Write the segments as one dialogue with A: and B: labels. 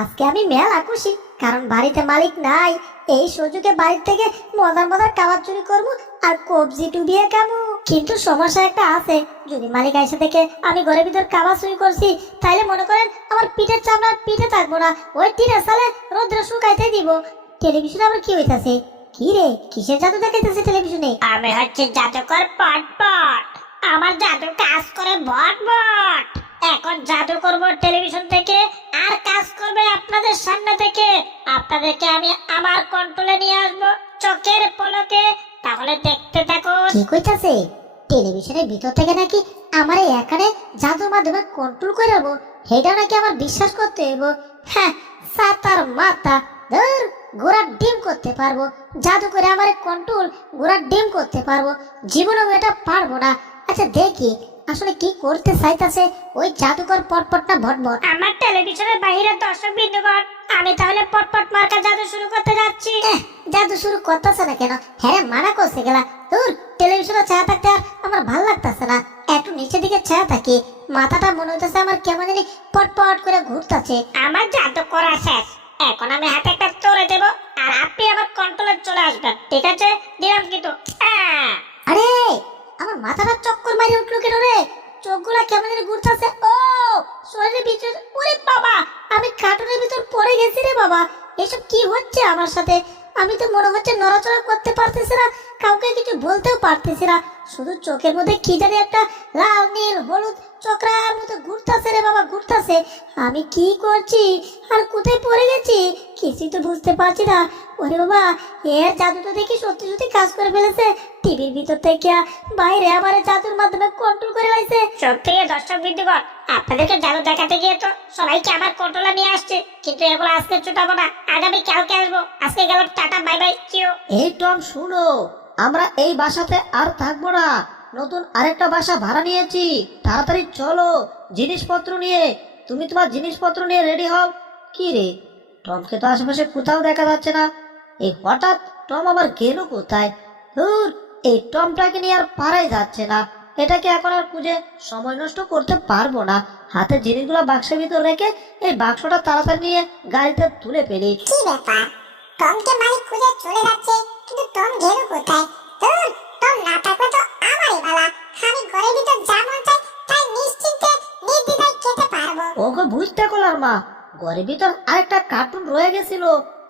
A: আজকে আমি মেলা খুশি, কারণ বাড়িতে মালিক নাই। এই সুযোগে বাড়ি থেকে মজার মজার খাবার চুরি করব আর কবজি ডুবিয়ে খাব। কিন্তু সমস্যা একটা আছে, যদি মালিক এসে থেকে আমি ঘরের ভিতর খাবার চুরি করছি তাহলে মনে করেন আমার পিঠের চামড়ার পিঠে থাকব না, ওই টিনের সালে রোদ্রে শুকাইতে দিব। টেলিভিশনে আবার কি হইতাছে? কি রে, কিসের জাদু দেখাইতেছে টেলিভিশনে?
B: আমি হচ্ছে জাদুকর পট পট আমার জাদু কাজ করে বট বট এখন জাদু করব টেলিভিশন থেকে। আপনাদের সামনে থেকে আপনাদেরকে আমি আমার কন্ট্রোলে নিয়ে আসব চোখের পলকে। তাহলে দেখতে থাকুন।
A: কি কইতাছে? টেলিভিশনের ভিতর থেকে নাকি আমার এখানে জাদুর মাধ্যমে কন্ট্রোল করে নেব সেটা নাকি আমার বিশ্বাস করতে হইব। হ্যাঁ সাতার মাথা ধর, গোড়ার ডিম করতে পারব। জাদু করে আমার কন্ট্রোল গোড়ার ডিম করতে পারব। জীবনেও এটা পারব না। আচ্ছা দেখি। আসলে কি করতে চাইতাছে? ওই জাদুকর পটপটটা ভটভট
B: আমার টেলিভিশনের বাইরে দর্শক বিন্দুগণ আমি তাহলে পটপট মার্কা জাদু শুরু করতে যাচ্ছি।
A: জাদু শুরু করতেছে না কেন? হ্যাঁ রে, মানা করছে গেলা। তোর টেলিভিশনে ছায়া থাকতে আর আমার ভালো লাগতেছে না। একটু নিচের দিকে ছায়া থাকি। মাথাটা মনে হইতেছে আমার কেমন জানি পটপট করে ঘুরতাছে।
B: আমার জাদু করা শেষ। এখন আমি হাতে একটা তোরে দেব আর আপনি আমার কন্ট্রোলে চলে আসবেন। ঠিক আছে? দিলাম কিন্তু!
A: আরে আমার মাথাটা চক্কর মারি উঠল কেন রে? চোখগুলা কেমন যেন ঘুরতেছে। ও, শরীরের ভিতর, ওরে বাবা! আমি কার্টুনের ভিতর পড়ে গেছি রে বাবা। এসব কি হচ্ছে আমার সাথে? আমি তো মনে হচ্ছে নড়াচড়া করতে পারতেছি না, কাউকে কিছু বলতেও পারতেছি না। শুধু চোখের মধ্যে কি জানি একটা লাল নীল হলুদ চক্রার মতো ঘুরতাছে রে বাবা ঘুরতাছে। আমি কি করছি? আর কোথায় পড়ে গেছি? কিছুই তো বুঝতে পারছি না। ওরে বাবা এর জাদু তো দেখি সত্যি সত্যি কাজ করে ফেলেছে। টিভির ভিতর থেকে বাইরে আমার জাদুর মাধ্যমে কন্ট্রোল করে লাইছে
B: সত্যি দর্শক বিন্দুগণ আপনাদেরকে জাদু দেখাতে গিয়ে তো সবাইকে আমার কন্ট্রোলে নিয়ে আসছে। কিন্তু এগুলো আজকে ছুটাবো না আগামী কালকে আসব। আজকে গেল টাটা বাই বাই চিও।
C: এই টম শুনো আমরা এই বাসাতে আর থাকব না। নতুন আরেকটা বাসা ভাড়া নিয়েছি। তাড়াতাড়ি চলো, জিনিসপত্র নিয়ে। তুমি তোমার জিনিসপত্র নিয়ে রেডি হও। কি রে, টমকে তো আশেপাশে কোথাও দেখা যাচ্ছে না। এই হঠাৎ টম আবার গেল কোথায়? ধুর, এই টমটাকে নিয়ে আর পারাই যাচ্ছে না। এটাকে এখন আর খুঁজে সময় নষ্ট করতে পারব না। হাতে জিনিসগুলো বাক্সের ভিতর রেখে এই বাক্সটা তাড়াতাড়ি নিয়ে গাড়িতে তুলে ফেলি।
D: কি ব্যাপার? টমকে মালিক খুঁজে চলে যাচ্ছে, কিন্তু টম গেল কোথায়? তোর টম না থাকলে তো আমারই বালা আমি ঘরের ভিতর যা মন চাই তাই নিশ্চিন্তে নির্দ্বিধায় খেতে পারব।
C: ওকে বুঝতে পারলাম মা। ঘরের ভিতর আরেকটা কার্টুন রয়ে গেছিল।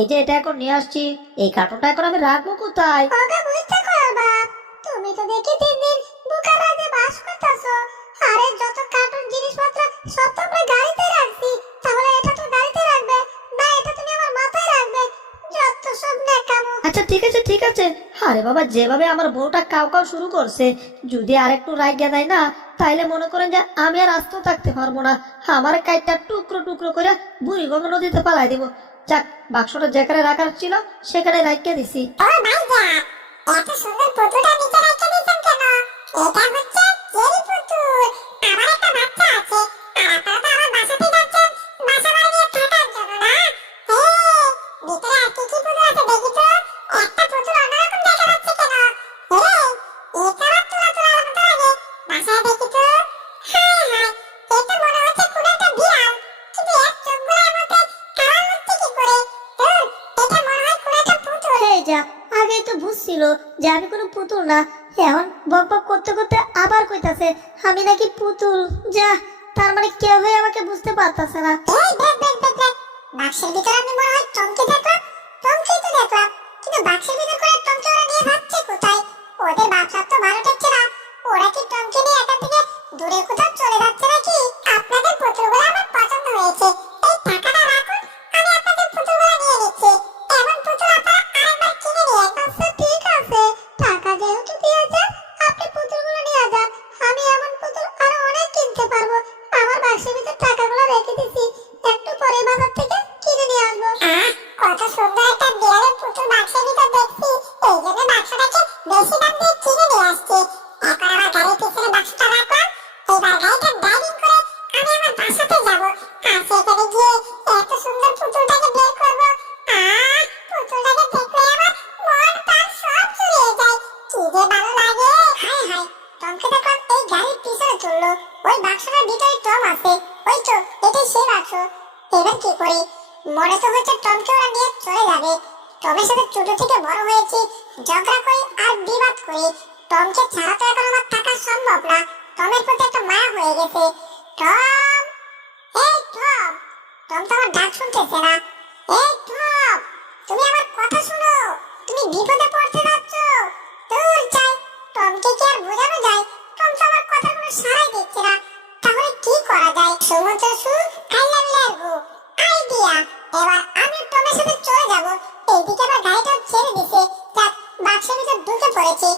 C: এই যে এটা এখন নিয়ে আসছি। এই কার্টুনটা এখন আমি রাখব কোথায়?
D: ওকে বুঝতে কর বাপ তুমি তো দেখি দিন দিন বুকার রাজে বাস করতেছো। আরে যত কার্টুন জিনিসপত্র সব তো আমরা গাড়িতে রাখছি তাহলে এটা
C: আচ্ছা ঠিক আছে ঠিক আছে। আরে বাবা যেভাবে আমার বউটা কাউ কাউ শুরু করছে যদি আর একটু রাগিয়া দেয় না তাইলে মনে করেন যে আমি আর আস্ত থাকতে পারব না। আমার কাইটটা টুকরো টুকরো করে নদীতে পালাই দিব। যাক বাক্সটা যেখানে রাখার ছিল সেখানে রাখিয়ে দিছি।
D: এত সুন্দর পুতুলটা নিচে রেখে দিয়েছেন কেন? এটা হচ্ছে চেরি পুতুল। আমার একটা বাচ্চা আছে আর আপনারা তো আমার বাসাতে যাচ্ছেন বাসা পুতুল
A: না। এখন বক বক করতে করতে আবার কইতাছে, আমি নাকি পুতুল। যা, তার মানে কেউ হয়ে আমাকে বুঝতে পারতাছে না।
D: কি দূরে কোথাও চলে যাচ্ছে নাকি? আপনাদের পুতুলগুলো আমার পছন্দ হয়েছে। এই টাকাটা ভেতরে গিয়ে এত সুন্দর পুতুলটাকে
A: বের পুতুলটাকে দেখলে আমার মন প্রাণ সব যায়। কি যে ভালো লাগে। টমকে এই গাড়ির পিছনে চলল ওই বাক্সটার ভিতরে
D: টম আছে। ওই তো, এটাই বাক্স। এবার কি করি? মনে তো হচ্ছে টমকে ওরা নিয়ে চলে যাবে। টমের সাথে ছোট থেকে বড় হয়েছি, ঝগড়া করি আর বিবাদ করি। টমকে ছাড়া তো এখন আমার থাকা সম্ভব না। টমের প্রতি একটা মায়া হয়ে গেছে। টম! এই টম তো আমার ডাক শুনতেছে না। এই টম তুমি আমার কথা শোনো, তুমি বিপদে পড়তে যাচ্ছ। দূর যাই, টমকে কি আর বোঝানো যায়? টম তো আমার কথার কোনো সাড়াই দিচ্ছে না। তাহলে কি করা যায়? সমুদ্র সু আই লাভ লেগো আইডিয়া, এবার আমি টমের সাথে চলে যাব। এইদিকে আবার গাড়িটা ছেড়ে দিছে। যাক, বাক্সের ভিতর ঢুকে পড়েছি।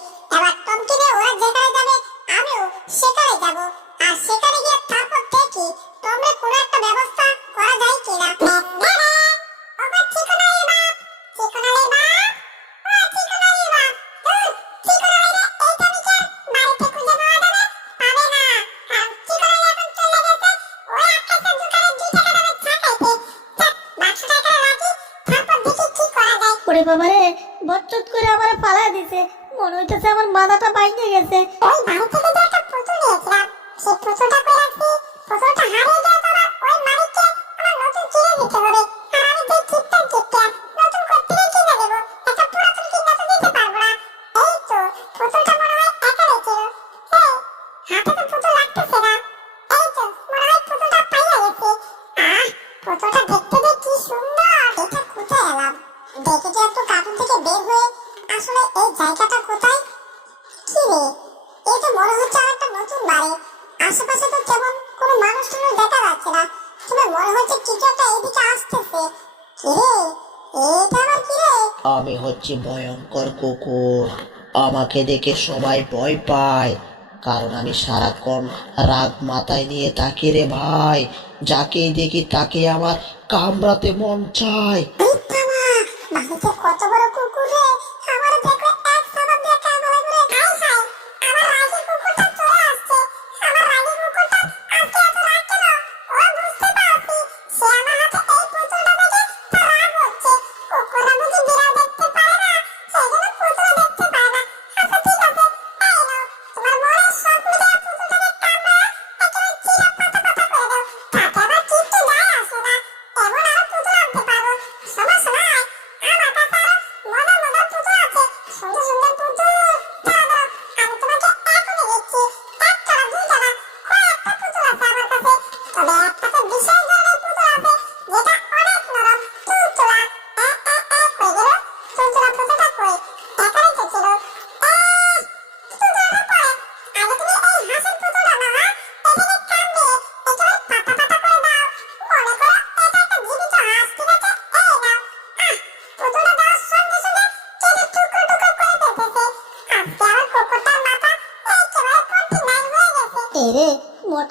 D: ওরে
A: বাবা রে বচ্চত করে আমার পালা দিছে। মনে হইতেছে আমার মাথাটা বাইকে গেছে।
D: ওই বাড়ি থেকে যে একটা পুতুল নিয়েছিলাম, সেই পুতুলটা কই রাখছি পুতুলটা হারিয়ে গেলে তো ওই মালিককে আমার নতুন কিনে দিতে হবে। রে এই তো মনে হচ্ছে আর একটা নতুন বাড়ি। আশেপাশে তো তেমন কোনো মানুষ টানুষ দেখা যাচ্ছে না। তবে মনে হচ্ছে কিছু একটা এদিকে আসতেছে। কি রে এটা আবার কি রে
C: আমি হচ্ছি ভয়ঙ্কর কুকুর। আমাকে দেখে সবাই ভয় পায়। কারণ আমি সারাক্ষণ রাগ মাথায় নিয়ে থাকি রে ভাই। যাকেই দেখি তাকে আমার কামড়াতে মন চায়।
D: কত বড় কুকুর রে? তুলতুলা পুতুলটা কই এখানে তো ছিল।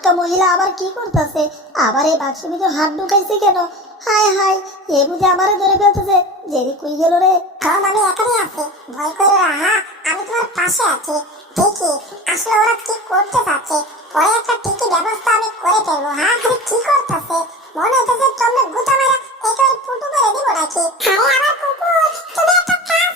A: মোটকা মহিলা আবার কি করতেছে? আবার এই বাক্সের ভিতর হাত ঢুকাইছে কেন? হাই হাই এ বুঝে আমারে ধরে ফেলতেছে। জেরি কই গেল রে?
D: কারণ আমি এখানেই আছি। ভয় করো না আমি তোমার পাশে আছি। দেখি, আসলে ওরা কি করতে চাচ্ছে পরে একটা ঠিকই ব্যবস্থা আমি করে ফেলব হ্যাঁ? আরে কি করতেছে? মনে হচ্ছে তোমরা গুতা মারা একেবারে পুটু করে দিব নাকি? আরে আমার কুকুর তুমি একটা কাজ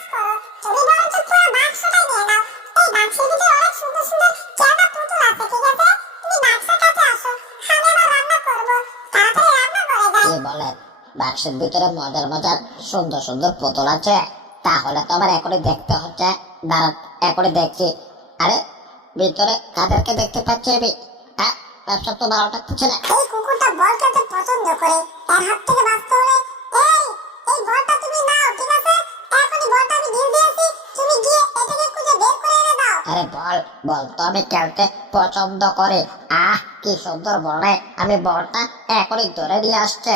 D: বাক্সের ভিতরে
E: মজার মজার সুন্দর সুন্দর পুতুল আছে। তাহলে তো আমার এখনই দেখতে হচ্ছে দাঁড়ান এখনই দেখছি। আরে ভিতরে কাদেরকে দেখতে পাচ্ছি আমি হ্যাঁ তো থাকতেছে না।
D: এই কুকুরটা পছন্দ করে। হাত থেকে বাঁচতে হলে এই এই বলটা তুমি নাও ঠিক আছে? এখনই বলটা আমি দিয়ে দিয়েছি। তুমি গিয়ে এটাকে খুঁজে বের করে এনে দাও।
E: আরে বল বল তো আমি খেলতে পছন্দ করি। আহ কি সুন্দর বলে আমি বলটা এখনই ধরে নিয়ে আসছে।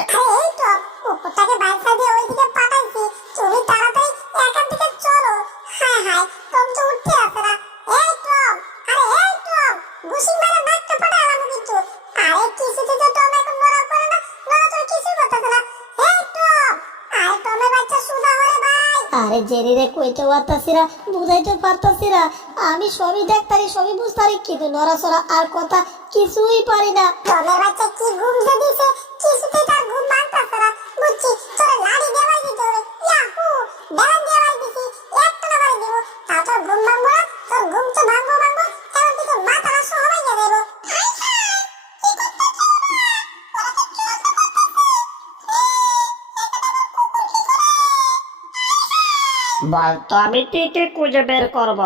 A: রে কইতে পারতাছি না বুঝাইতে পারতাছি না আমি সবই দেখতারি সবই বুঝতারি, কিন্তু নড়াচড়া আর কথা কিছুই পারি না।
D: টমের বাচ্চা কি ঘুম দিছে?
B: বলতো আমি ঠিকই খুঁজে বের করব।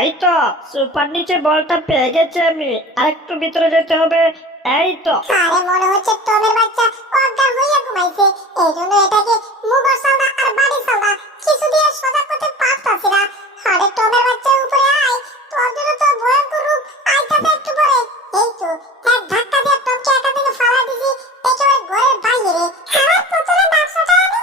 B: এই তো, সুপার নিচে বলটা পেয়ে গেছি আমি। আরেকটু ভিতরে যেতে হবে। এই তো।
D: আরে, মনে হচ্ছে টমের বাচ্চা অজ্ঞান হইয়া ঘুমাইছে। এই জন্য এটাকে মুবার সালদা আর বাড়ি সালদা কিছু দিয়ে সোজা করতে পারতাছি না। আরে টমের বাচ্চা উপরে আয়। তোর জন্য তো ভয়ঙ্কর রূপ। আইতাছে একটু পরে। এই তো, এক ধাক্কা দিয়ে টমকে একা থেকে ফালা দিছি। একেবারে ঘরের বাইরে। আমার পুতুলের বাক্সটা আমি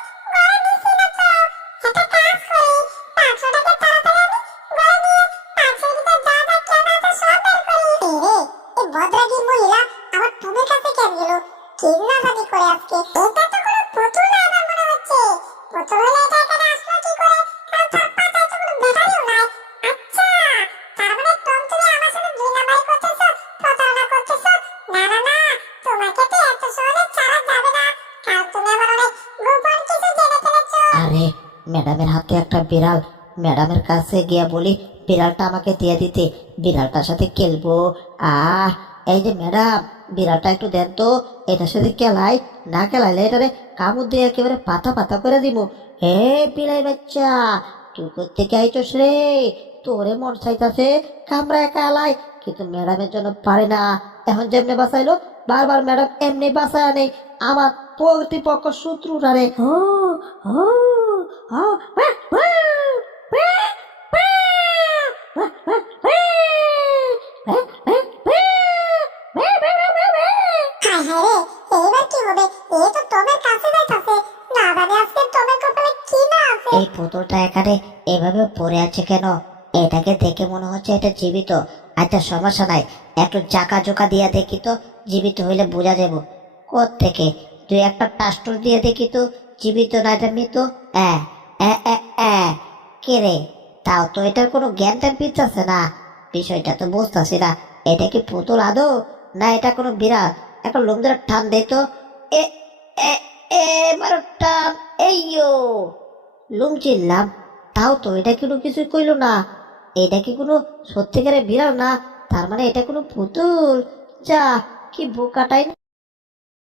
C: ম্যাডামের হাতে একটা বিড়াল। ম্যাডামের কাছে গিয়ে বলি, বিড়ালটা আমাকে দিয়ে দিতে, বিড়ালটার সাথে খেলব। আহ, এই যে ম্যাডাম, বিড়ালটা একটু দেন তো, এটার সাথে খেলাই, না খেলাইলে এটারে কামড় দিয়ে একেবারে পাতা পাতা করে দিব হে বিড়াই বাচ্চা, তুই কোথেকে আইছস রে? তোরে মন চাইতাছে কামড়া একা আলাই কিন্তু ম্যাডামের জন্য পারে না। এখন যেমনি বাঁচাইলো, বারবার ম্যাডাম এমনি বাঁচায় নেই। আমার প্রতিপক্ষ শত্রুরা রে। ও ও এই পুতুলটা এখানে এভাবে পড়ে আছে কেন? এটাকে দেখে মনে হচ্ছে এটা জীবিত। আচ্ছা সমস্যা নাই। একটু চাকা জোকা দিয়ে দেখি তো, জীবিত হইলে বোঝা যাব। থেকে তুই একটা টাস্টর দিয়ে দেখি তো, জীবিত না এটা মৃত? হ্যাঁ। কে রে? তাও তো এটার কোনো জ্ঞান ট্যান পিছাচ্ছে না। বিষয়টা তো বুঝতেছি না। এটা কি পুতুল আদৌ? না, এটা কোনো বিড়াল। একটা লোক ধরে টান দে তো। এ এবার টান। এইয়ো! লুম চিনলাম। তাও তো এটা কোনো কিছু কইলো না। এটা কি কোনো সত্যিকারের বিড়াল না? তার মানে এটা কোনো পুতুল? যা, কি বোকাটাই না।